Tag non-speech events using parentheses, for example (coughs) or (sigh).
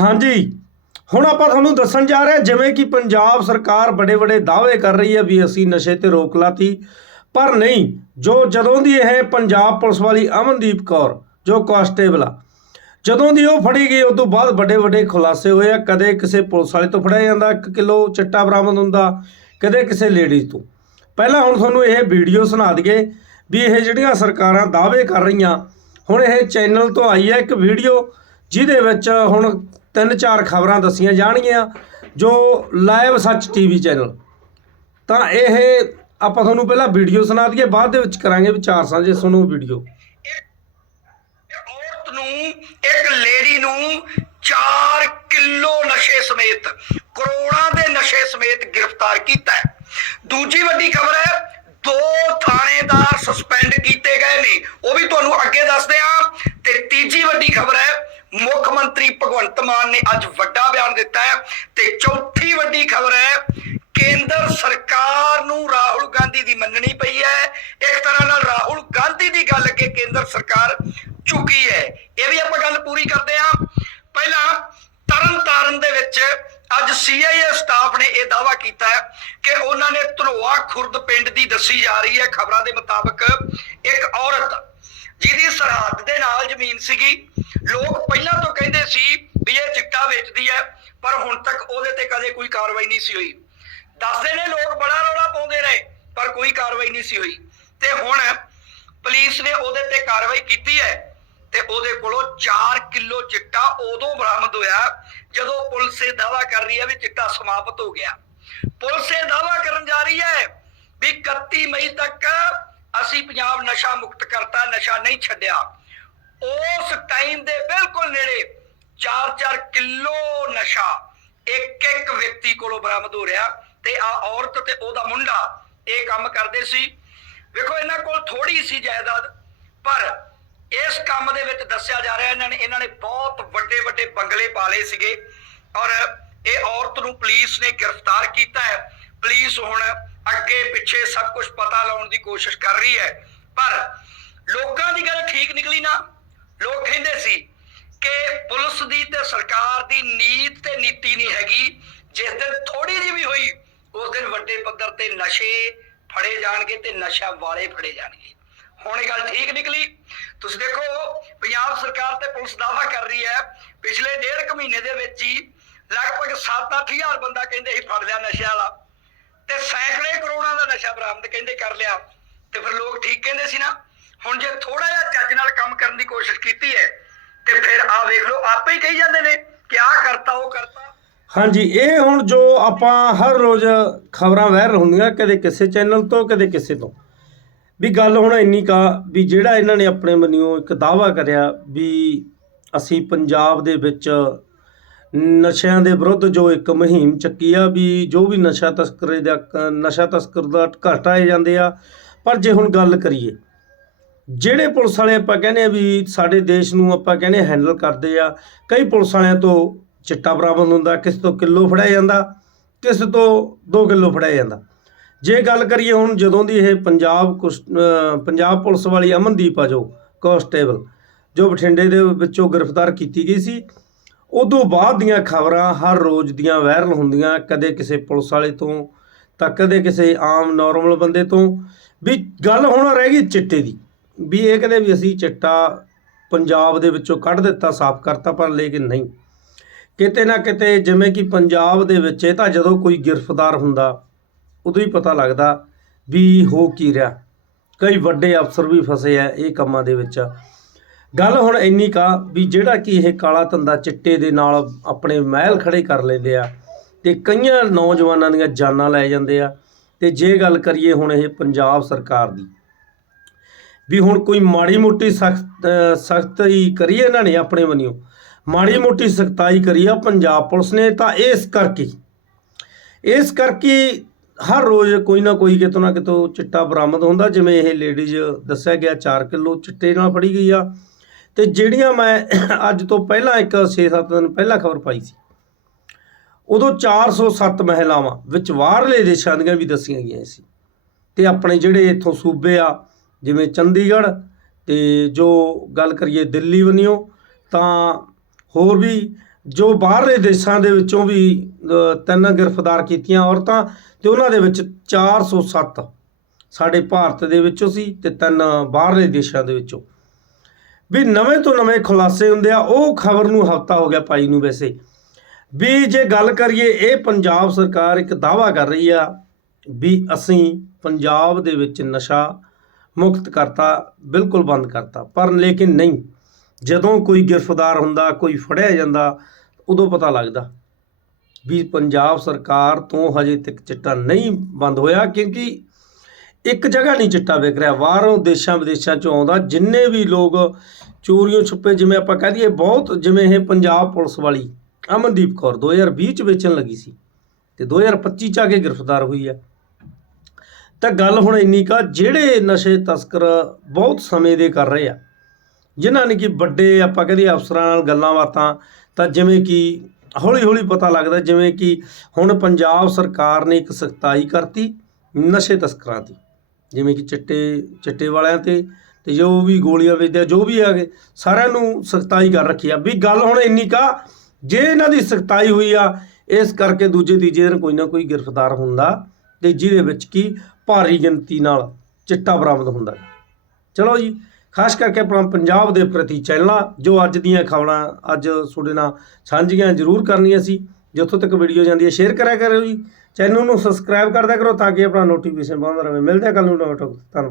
ਹਾਂਜੀ। ਹੁਣ ਆਪਾਂ ਤੁਹਾਨੂੰ ਦੱਸਣ ਜਾ ਰਹੇ ਹਾਂ, ਜਿਵੇਂ ਕਿ ਪੰਜਾਬ ਸਰਕਾਰ ਬੜੇ ਬੜੇ ਦਾਅਵੇ ਕਰ ਰਹੀ ਹੈ ਵੀ ਅਸੀਂ ਨਸ਼ੇ ਤੇ ਰੋਕ ਲਾਤੀ। ਪਰ ਨਹੀਂ, ਜੋ ਜਦੋਂ ਦੀ ਇਹ ਪੰਜਾਬ ਪੁਲਿਸ ਵਾਲੀ ਅਮਨਦੀਪ ਕੌਰ, ਜੋ ਕਾਂਸਟੇਬਲ ਆ, ਜਦੋਂ ਦੀ ਉਹ ਫੜੀ ਗਈ ਉਸ ਤੋਂ ਬਾਅਦ ਵੱਡੇ ਵੱਡੇ ਖੁਲਾਸੇ ਹੋਏ ਆ। ਕਦੇ ਕਿਸੇ ਪੁਲਿਸ ਵਾਲੇ ਤੋਂ ਫੜਿਆ ਜਾਂਦਾ 1 ਕਿਲੋ ਚਿੱਟਾ ਬਰਾਮਦ ਹੁੰਦਾ, ਕਦੇ ਕਿਸੇ ਲੇਡੀਜ਼ ਤੋਂ। ਪਹਿਲਾਂ ਹੁਣ ਤੁਹਾਨੂੰ ਇਹ ਵੀਡੀਓ ਸੁਣਾ ਦਈਏ ਵੀ ਇਹ ਜਿਹੜੀਆਂ ਸਰਕਾਰਾਂ ਦਾਅਵੇ ਕਰ ਰਹੀਆਂ, ਹੁਣ ਇਹ ਚੈਨਲ ਤੋਂ ਆਈ ਹੈ ਇੱਕ ਵੀਡੀਓ, ਜਿਹਦੇ ਵਿੱਚ ਹੁਣ ਤਿੰਨ ਚਾਰ ਖਬਰਾਂ ਦੱਸੀਆਂ ਜਾਣਗੀਆਂ ਜੋ ਲਾਈਵ ਸੱਚ ਟੀਵੀ ਚੈਨਲ। ਤਾਂ ਇਹ ਆਪਾਂ ਤੁਹਾਨੂੰ ਪਹਿਲਾਂ ਵੀਡੀਓ ਸੁਣਾ ਦਈਏ, ਬਾਅਦ ਦੇ ਵਿੱਚ ਕਰਾਂਗੇ ਵਿਚਾਰ ਸਾਂਝੇ, ਸੁਣੋ ਵੀਡੀਓ। ਔਰਤ ਨੂੰ, ਇੱਕ ਲੇਡੀ ਨੂੰ 4 ਕਿਲੋ ਨਸ਼ੇ ਸਮੇਤ, ਕਰੋੜਾਂ ਦੇ ਨਸ਼ੇ ਸਮੇਤ ਗ੍ਰਿਫਤਾਰ ਕੀਤਾ ਹੈ। ਦੂਜੀ ਵੱਡੀ ਖਬਰ ਹੈ, ਦੋ ਥਾਣੇਦਾਰ ਸਸਪੈਂਡ ਕੀਤੇ ਗਏ ਨੇ। ਉਹ ਵੀ ਤੁਹਾਨੂੰ ਅੱਗੇ ਦੱਸਦੇ ਹਾਂ। ਤੇ ਤੀਜੀ ਵੱਡੀ ਖਬਰ ਹੈ ਮੁੱਖ ਮੰਤਰੀ ਭਗਵੰਤ ਮਾਨ ਨੇ ਅੱਜ ਵੱਡਾ ਬਿਆਨ ਦਿੱਤਾ ਹੈ ਤੇ ਚੌਥੀ ਵੱਡੀ ਖਬਰ ਹੈ, ਕੇਂਦਰ ਸਰਕਾਰ ਨੂੰ ਰਾਹੁਲ ਗਾਂਧੀ ਦੀ ਮੰਨਣੀ ਪਈ ਹੈ। ਇੱਕ ਤਰ੍ਹਾਂ ਨਾਲ ਰਾਹੁਲ ਗਾਂਧੀ ਦੀ ਗੱਲ ਅੱਗੇ ਕੇਂਦਰ ਸਰਕਾਰ ਝੁਕੀ ਹੈ। ਇਹ ਵੀ ਆਪਾਂ ਗੱਲ ਪੂਰੀ ਕਰਦੇ ਹਾਂ। ਪਹਿਲਾਂ ਤਰਨ ਤਾਰਨ ਦੇ ਵਿੱਚ ਅੱਜ ਸੀਆਈਏ ਸਟਾਫ ਨੇ ਇਹ ਦਾਵਾ ਕੀਤਾ ਹੈ ਕਿ ਉਹਨਾਂ ਨੇ ਧਨੋਆ ਖੁਰਦ ਪਿੰਡ ਦੀ ਦੱਸੀ ਜਾ ਰਹੀ ਹੈ। ਖਬਰਾਂ ਦੇ ਮੁਤਾਬਕ ਇੱਕ ਔਰਤ ਜਿਹਦੀ ਸਰਹੱਦ ਦੇ ਨਾਲ ਜ਼ਮੀਨ ਸੀਗੀ ਲੋਕ ਪਹਿਲਾਂ ਤੋਂ ਕਹਿੰਦੇ ਸੀ ਵੀ ਇਹ ਚਿੱਟਾ ਵੇਚਦੀ ਹੈ ਪਰ ਹੁਣ ਤੱਕ ਉਹਦੇ ਤੇ ਕਦੇ ਕੋਈ ਕਾਰਵਾਈ ਨਹੀਂ ਸੀ ਹੋਈ। ਦੱਸਦੇ ਨੇ ਲੋਕ ਬੜਾ ਰੌਲਾ ਪਾਉਂਦੇ ਰਹੇ ਪਰ ਕੋਈ ਕਾਰਵਾਈ ਨਹੀਂ ਸੀ ਹੋਈ। ਤੇ ਹੁਣ ਪੁਲਿਸ ਨੇ ਉਹਦੇ ਤੇ ਕਾਰਵਾਈ ਕੀਤੀ ਹੈ ਤੇ ਉਹਦੇ ਕੋਲੋਂ 4 ਕਿਲੋ ਚਿੱਟਾ ਉਦੋਂ ਬਰਾਮਦ ਹੋਇਆ ਜਦੋਂ ਪੁਲਿਸ ਇਹ ਦਾਵਾ ਕਰ ਰਹੀ ਹੈ ਵੀ ਚਿੱਟਾ ਸਮਾਪਤ ਹੋ ਗਿਆ। ਪੁਲਿਸ ਇਹ ਦਾਵਾ ਕਰਨ ਜਾ ਰਹੀ ਹੈ ਵੀ 31 ਮਈ ਤੱਕ ਅਸੀਂ ਪੰਜਾਬ ਨਸ਼ਾ ਮੁਕਤ ਕਰਤਾ, ਨਸ਼ਾ ਨਹੀਂ ਛੱਡਿਆ। ਉਸ ਟਾਈਮ ਦੇ ਬਿਲਕੁਲ ਨੇੜੇ 4-4 ਕਿਲੋ ਨਸ਼ਾ ਇੱਕ ਇੱਕ ਵਿਅਕਤੀ ਕੋਲੋਂ ਬਰਾਮਦ ਹੋ ਰਿਹਾ ਤੇ ਆ ਔਰਤ ਤੇ ਉਹਦਾ ਮੁੰਡਾ ਇਹ ਕੰਮ ਕਰਦੇ ਸੀ। ਵੇਖੋ, ਇਹਨਾਂ ਕੋਲ ਥੋੜੀ ਸੀ ਜਾਇਦਾਦ, ਪਰ ਇਸ ਕੰਮ ਦੇ ਵਿੱਚ ਦੱਸਿਆ ਜਾ ਰਿਹਾ, ਇਹਨਾਂ ਨੇ ਇਹਨਾਂ ਨੇ ਬਹੁਤ ਵੱਡੇ ਵੱਡੇ ਬੰਗਲੇ ਪਾਲੇ ਸੀਗੇ ਔਰ ਇਹ ਔਰਤ ਨੂੰ ਪੁਲਿਸ ਨੇ ਗ੍ਰਿਫਤਾਰ ਕੀਤਾ ਹੈ। ਪੁਲਿਸ ਹੁਣ ਅੱਗੇ ਪਿੱਛੇ ਸਭ ਕੁਝ ਪਤਾ ਲਾਉਣ ਦੀ ਕੋਸ਼ਿਸ਼ ਕਰ ਰਹੀ ਹੈ। ਪਰ ਲੋਕਾਂ ਦੀ ਗੱਲ ਠੀਕ ਨਿਕਲੀ ਨਾ। ਲੋਕ ਕਹਿੰਦੇ ਸੀ ਕਿ ਪੁਲਿਸ ਦੀ ਤੇ ਸਰਕਾਰ ਦੀ ਨੀਤ ਤੇ ਨੀਤੀ ਨਹੀਂ ਹੈਗੀ, ਜਿਸ ਦਿਨ ਥੋੜੀ ਜਿਹੀ ਵੀ ਹੋਈ, ਉਸ ਦਿਨ ਵੱਡੇ ਪੱਧਰ ਤੇ ਨਸ਼ੇ ਫੜੇ ਜਾਣਗੇ ਤੇ ਨਸ਼ਾ ਵਾਲੇ ਫੜੇ ਜਾਣਗੇ। ਹੁਣ ਇਹ ਗੱਲ ਠੀਕ ਨਿਕਲੀ। ਤੁਸੀਂ ਦੇਖੋ, ਪੰਜਾਬ ਸਰਕਾਰ ਤੇ ਪੁਲਿਸ ਦਾਵਾ ਕਰ ਰਹੀ ਹੈ, ਪਿਛਲੇ ਡੇਢ ਕੁ ਮਹੀਨੇ ਦੇ ਵਿੱਚ ਹੀ ਲਗਭਗ 7-8000 ਬੰਦਾ ਕਹਿੰਦੇ ਸੀ ਫੜ ਲਿਆ ਨਸ਼ੇ ਵਾਲਾ। ਤੇ ਸੈਂਕੜੇ ਕਰੋੜਾਂ ਦਾ ਨਸ਼ਾ ਬਰਾਮਦ ਕਹਿੰਦੇ ਕਰ ਲਿਆ। ਤੇ ਫਿਰ ਲੋਕ ਠੀਕ ਕਹਿੰਦੇ ਸੀ ਨਾ। ਹੁਣ ਜੇ ਥੋੜਾ ਜਿਹਾ ਚੱਜ ਨਾਲ ਕੰਮ ਕਰਨ ਦੀ ਕੋਸ਼ਿਸ਼ ਕੀਤੀ ਹੈ ਤੇ ਫਿਰ ਆ ਵੇਖ ਲਓ, ਆਪੇ ਹੀ ਕਹੀ ਜਾਂਦੇ ਨੇ ਕਿ ਆਹ ਕਰਤਾ, ਉਹ ਕਰਤਾ। ਹਾਂਜੀ, ਇਹ ਹੁਣ ਜੋ ਆਪਾਂ ਹਰ ਰੋਜ਼ ਖਬਰਾਂ ਵਾਇਰਲ ਹੁੰਦੀਆਂ, ਕਦੇ ਕਿਸੇ ਚੈਨਲ ਤੋਂ, ਕਦੇ ਕਿਸੇ ਤੋਂ। ਵੀ ਗੱਲ ਹੁਣ ਇੰਨੀ ਕਾ, ਵੀ ਜਿਹੜਾ ਇਹਨਾਂ ਨੇ ਆਪਣੇ ਮਨਿਓ ਇੱਕ ਦਾਵਾ ਕਰਿਆ ਵੀ ਅਸੀਂ ਪੰਜਾਬ ਦੇ ਵਿੱਚ ਨਸ਼ਿਆਂ ਦੇ ਵਿਰੁੱਧ ਜੋ ਇੱਕ ਮੁਹਿੰਮ ਚੱਕੀ ਆ, ਵੀ ਜੋ ਵੀ ਨਸ਼ਾ ਤਸਕਰੇ ਦਾ, ਨਸ਼ਾ ਤਸਕਰ ਦਾ ਘਟਾਏ ਜਾਂਦੇ ਆ। ਪਰ ਜੇ ਹੁਣ ਗੱਲ ਕਰੀਏ ਜਿਹੜੇ ਪੁਲਿਸ ਵਾਲੇ ਆਪਾਂ ਕਹਿੰਦੇ ਆ ਵੀ ਸਾਡੇ ਦੇਸ਼ ਨੂੰ ਆਪਾਂ ਕਹਿੰਦੇ ਹੈਂਡਲ ਕਰਦੇ ਆ, ਕਈ ਪੁਲਿਸ ਵਾਲਿਆਂ ਤੋਂ ਚਿੱਟਾ ਬਰਾਮਦ ਹੁੰਦਾ, ਕਿਸੇ ਤੋਂ ਕਿਲੋ ਫੜਿਆ ਜਾਂਦਾ, ਕਿਸੇ ਤੋਂ 2 ਕਿਲੋ ਫੜਿਆ ਜਾਂਦਾ। ਜੇ ਗੱਲ ਕਰੀਏ ਹੁਣ ਜਦੋਂ ਦੀ ਇਹ ਪੰਜਾਬ ਕੁਸ- ਪੰਜਾਬ ਪੁਲਿਸ ਵਾਲੀ ਅਮਨਦੀਪ ਆ ਜੋ ਕਾਂਸਟੇਬਲ ਜੋ ਬਠਿੰਡੇ ਦੇ ਵਿੱਚੋਂ ਗ੍ਰਿਫਤਾਰ ਕੀਤੀ ਗਈ ਸੀ, ਉਦੋਂ ਬਾਅਦ ਦੀਆਂ ਖਬਰਾਂ ਹਰ ਰੋਜ਼ ਦੀਆਂ ਵਾਇਰਲ ਹੁੰਦੀਆਂ, ਕਦੇ ਕਿਸੇ ਪੁਲਿਸ ਵਾਲੇ ਤੋਂ, ਤਾਂ ਕਦੇ ਕਿਸੇ ਆਮ ਨਾਰਮਲ ਬੰਦੇ ਤੋਂ, ਵੀ ਗੱਲ ਹੁਣ ਰਹਿ ਗਈ ਚਿੱਟੇ ਦੀ। ਵੀ ਇਹ ਕਹਿੰਦੇ ਵੀ ਅਸੀਂ ਚਿੱਟਾ ਪੰਜਾਬ ਦੇ ਵਿੱਚੋਂ ਕੱਢ ਦਿੱਤਾ, ਸਾਫ਼ ਕਰਤਾ, ਪਰ ਲੇਕਿਨ ਨਹੀਂ। ਕਿਤੇ ਨਾ ਕਿਤੇ ਜਿਵੇਂ ਕਿ ਪੰਜਾਬ ਦੇ ਵਿੱਚ ਇਹ ਤਾਂ ਜਦੋਂ ਕੋਈ ਗ੍ਰਿਫਤਾਰ ਹੁੰਦਾ, ਉਦੋਂ ਹੀ ਪਤਾ ਲੱਗਦਾ ਵੀ ਹੋ ਕੀ ਰਿਹਾ। ਕਈ ਵੱਡੇ ਅਫਸਰ ਵੀ ਫਸੇ ਆ ਇਹ ਕੰਮਾਂ ਦੇ ਵਿੱਚ। ਗੱਲ ਹੁਣ ਇੰਨੀ ਕਾ ਵੀ ਜਿਹੜਾ ਕਿ ਇਹ ਕਾਲਾ ਧੰਦਾ ਚਿੱਟੇ ਦੇ ਨਾਲ ਆਪਣੇ ਮਹਿਲ ਖੜੇ ਕਰ ਲੈਂਦੇ ਆ ਤੇ ਕਈਆਂ ਨੌਜਵਾਨਾਂ ਦੀਆਂ ਜਾਨਾਂ ਲੈ ਜਾਂਦੇ ਆ। ਤੇ ਜੇ ਗੱਲ ਕਰੀਏ ਹੁਣ ਇਹ ਪੰਜਾਬ ਸਰਕਾਰ ਦੀ ਵੀ ਹੁਣ ਕੋਈ ਮਾੜੀ ਮੋਟੀ ਸਖਤ ਸਖਤਾਈ ਕਰੀ ਇਹਨਾਂ ਨੇ ਆਪਣੇ ਵੱਲੋਂ? ਮਾੜੀ ਮੋਟੀ ਸਖਤਾਈ ਕਰੀ ਆ ਪੰਜਾਬ ਪੁਲਿਸ ਨੇ ਤਾਂ ਇਸ ਕਰਕੇ। ਇਸ ਕਰਕੇ ਹਰ ਰੋਜ਼ ਕੋਈ ਨਾ ਕੋਈ ਕਿਤੋਂ ਨਾ ਕਿਤੋਂ ਚਿੱਟਾ ਬਰਾਮਦ ਹੁੰਦਾ, ਜਿਵੇਂ ਇਹ ਲੇਡੀਜ਼ ਦੱਸਿਆ ਗਿਆ 4 ਕਿਲੋ ਚਿੱਟੇ ਨਾਲ ਫੜੀ ਗਈ ਆ। ਤੇ ਜਿਹੜੀਆਂ ਮੈਂ (coughs) ਅੱਜ ਤੋਂ ਪਹਿਲਾਂ ਇੱਕ 6-7 ਦਿਨ ਪਹਿਲਾਂ ਖਬਰ ਪਾਈ ਸੀ, ਉਦੋਂ 407 ਮਹਿਲਾਵਾਂ ਵਿੱਚ ਬਾਹਰਲੇ ਦੇਸ਼ਾਂ ਦੀਆਂ ਵੀ ਦੱਸੀਆਂ ਗਈਆਂ ਸੀ। ਤੇ ਆਪਣੇ ਜਿਹੜੇ ਇੱਥੋਂ ਸੂਬੇ ਆ ਜਿਵੇਂ ਚੰਡੀਗੜ੍ਹ ਅਤੇ ਜੋ ਗੱਲ ਕਰੀਏ ਦਿੱਲੀ ਵਨਿਓ ਤਾਂ ਹੋਰ ਵੀ ਜੋ ਬਾਹਰਲੇ ਦੇਸ਼ਾਂ ਦੇ ਵਿੱਚੋਂ ਵੀ ਤਿੰਨ ਗ੍ਰਿਫਤਾਰ ਕੀਤੀਆਂ ਔਰਤਾਂ ਤੇ ਉਹਨਾਂ ਦੇ ਵਿੱਚ 407 ਸਾਡੇ ਭਾਰਤ ਦੇ ਵਿੱਚੋਂ ਸੀ ਤੇ ਤਿੰਨ ਬਾਹਰਲੇ ਦੇਸ਼ਾਂ ਦੇ ਵਿੱਚੋਂ। ਵੀ ਨਵੇਂ ਤੋਂ ਨਵੇਂ ਖੁਲਾਸੇ ਹੁੰਦੇ ਆ, ਉਹ ਖਬਰ ਨੂੰ ਹਫਤਾ ਹੋ ਗਿਆ ਪਾਈ ਨੂੰ ਵੈਸੇ। ਵੀ ਜੇ ਗੱਲ ਕਰੀਏ, ਇਹ ਪੰਜਾਬ ਸਰਕਾਰ ਇੱਕ ਦਾਵਾ ਕਰ ਰਹੀ ਆ ਵੀ ਅਸੀਂ ਪੰਜਾਬ ਦੇ ਵਿੱਚ ਨਸ਼ਾ ਮੁਕਤ ਕਰਤਾ, ਬਿਲਕੁਲ ਬੰਦ ਕਰਤਾ। ਪਰ ਲੇਕਿਨ ਨਹੀਂ, ਜਦੋਂ ਕੋਈ ਗ੍ਰਿਫਤਾਰ ਹੁੰਦਾ, ਕੋਈ ਫੜਿਆ ਜਾਂਦਾ, ਉਦੋਂ ਪਤਾ ਲੱਗਦਾ ਵੀ ਪੰਜਾਬ ਸਰਕਾਰ ਤੋਂ ਹਜੇ ਤੱਕ ਚਿੱਟਾ ਨਹੀਂ ਬੰਦ ਹੋਇਆ, ਕਿਉਂਕਿ ਇੱਕ ਜਗ੍ਹਾ ਨਹੀਂ ਚਿੱਟਾ ਵਿਕ ਰਿਹਾ। ਬਾਹਰੋਂ ਦੇਸ਼ਾਂ ਵਿਦੇਸ਼ਾਂ ਚੋਂ ਆਉਂਦਾ, ਜਿੰਨੇ ਵੀ ਲੋਕ ਚੋਰੀਆਂ ਛੁਪੇ, ਜਿਵੇਂ ਆਪਾਂ ਕਹਿ ਦਈਏ, ਬਹੁਤ ਜਿਵੇਂ ਇਹ ਪੰਜਾਬ ਪੁਲਿਸ ਵਾਲੀ ਅਮਨਦੀਪ ਕੌਰ 2020 ਚ ਵੇਚਣ ਲੱਗੀ ਸੀ ਤੇ 2025 ਚ ਆ ਕੇ ਗ੍ਰਿਫਤਾਰ ਹੋਈ ਆ। ਤਾਂ ਗੱਲ ਹੁਣ ਇੰਨੀ ਕਾ, ਜਿਹੜੇ ਨਸ਼ੇ ਤਸਕਰ ਬਹੁਤ ਸਮੇਂ ਦੇ ਕਰ ਰਹੇ ਆ, ਜਿਨ੍ਹਾਂ ਨੇ ਕਿ ਵੱਡੇ ਆਪਾਂ ਕਹਿੰਦੇ ਅਫਸਰਾਂ ਨਾਲ ਗੱਲਾਂ ਬਾਤਾਂ, ਤਾਂ ਜਿਵੇਂ ਕਿ ਹੌਲੀ ਹੌਲੀ ਪਤਾ ਲੱਗਦਾ ਜਿਵੇਂ ਕਿ ਹੁਣ ਪੰਜਾਬ ਸਰਕਾਰ ਨੇ ਇੱਕ ਸਖਤਾਈ ਕਰਤੀ ਨਸ਼ੇ ਤਸਕਰਾਂ ਦੀ, ਜਿਵੇਂ ਕਿ ਚਿੱਟੇ ਚਿੱਟੇ ਵਾਲਿਆਂ ਤੇ ਤੇ ਜੋ ਵੀ ਗੋਲੀਆਂ ਵੇਚਦੇ ਆ ਜੋ ਵੀ ਹੈਗੇ, ਸਾਰਿਆਂ ਨੂੰ ਸਖਤਾਈ ਕਰ ਰੱਖੀ ਆ। ਵੀ ਗੱਲ ਹੁਣ ਇੰਨੀ ਕਾ, ਜੇ ਇਹਨਾਂ ਦੀ ਸਖਤਾਈ ਹੋਈ ਆ, ਇਸ ਕਰਕੇ ਦੂਜੇ ਤੀਜੇ ਦਿਨ ਕੋਈ ਨਾ ਕੋਈ ਗ੍ਰਿਫਤਾਰ ਹੁੰਦਾ, ਤੇ ਜਿਹਦੇ ਵਿੱਚ ਕੀ ਭਾਰੀ ਗਿਣਤੀ ਨਾਲ ਚਿੱਟਾ ਬਰਾਮਦ ਹੁੰਦਾ ਚਲੋ ਜੀ, ਖਾਸ ਕਰਕੇ ਆਪਣਾ ਪੰਜਾਬ ਦੇ ਪ੍ਰਤੀ ਚੈਨਲਾਂ ਜੋ ਅੱਜ ਦੀਆਂ ਖਬਰਾਂ ਅੱਜ ਤੁਹਾਡੇ ਨਾਲ ਸਾਂਝੀਆਂ ਜ਼ਰੂਰ ਕਰਨੀਆਂ ਸੀ ਜਿੱਥੋਂ ਤੱਕ ਵੀਡੀਓ ਜਾਂਦੀ ਹੈ ਸ਼ੇਅਰ ਕਰਿਆ ਕਰੋ ਜੀ। ਚੈਨਲ ਨੂੰ ਸਬਸਕ੍ਰਾਈਬ ਕਰਦਿਆ ਕਰੋ ਤਾਂ ਕਿ ਆਪਣਾ ਨੋਟੀਫਿਕੇਸ਼ਨ ਪਾਉਂਦਾ ਰਹੇ। ਮਿਲਦੇ ਆ ਕੱਲ ਨੂੰ ਨੋਟ ਧੰਨਵਾਦ।